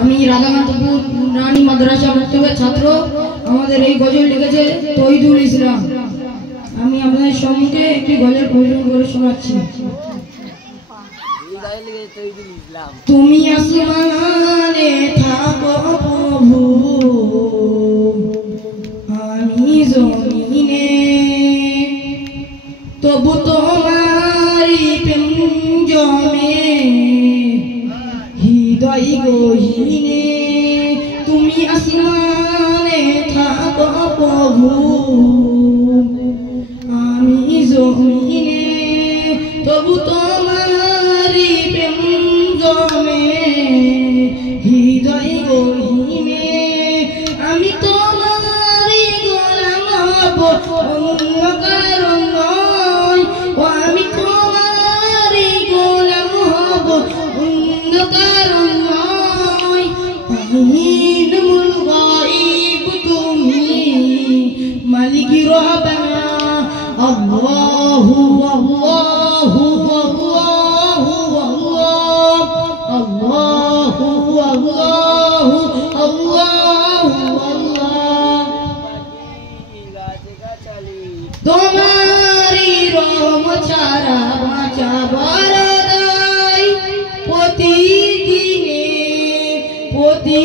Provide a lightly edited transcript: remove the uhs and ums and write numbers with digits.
আমি রাধাকান্তপুর রানী মাদ্রাসা মক্তবের ছাত্র। আমাদের এই গজল লিখেছে তহিদুল ইসলাম। আমি আপনাদের সম্মুখে একটি গজল পরিবেশন করে শোনাচ্ছি। তুমি আসমানে থাকো প্রভু, আমি জমিনে, তবু তোমারি প্রেম জমে হৃদয় গহীনে। তুমি আসমানে থাকো প্রভু, আমি জমিনে, তবু তোমারি প্রেম জমে হৃদয় গহীনে। আমি তোমারি গোলাম হব, অন্য কারণ নয়। আমি তোমারি গোলাম হব, অন্য কারণ নয়। ইলমুল গায়ব তুমি, মালিক রব্বানা। আল্লাহু আল্লাহু আল্লাহু আল্লাহু আল্লাহু আল্লাহু আল্লাহ। তোমারি রহম ছাড়া বাঁচা বড় দায়। প্রতিদিনে প্রতি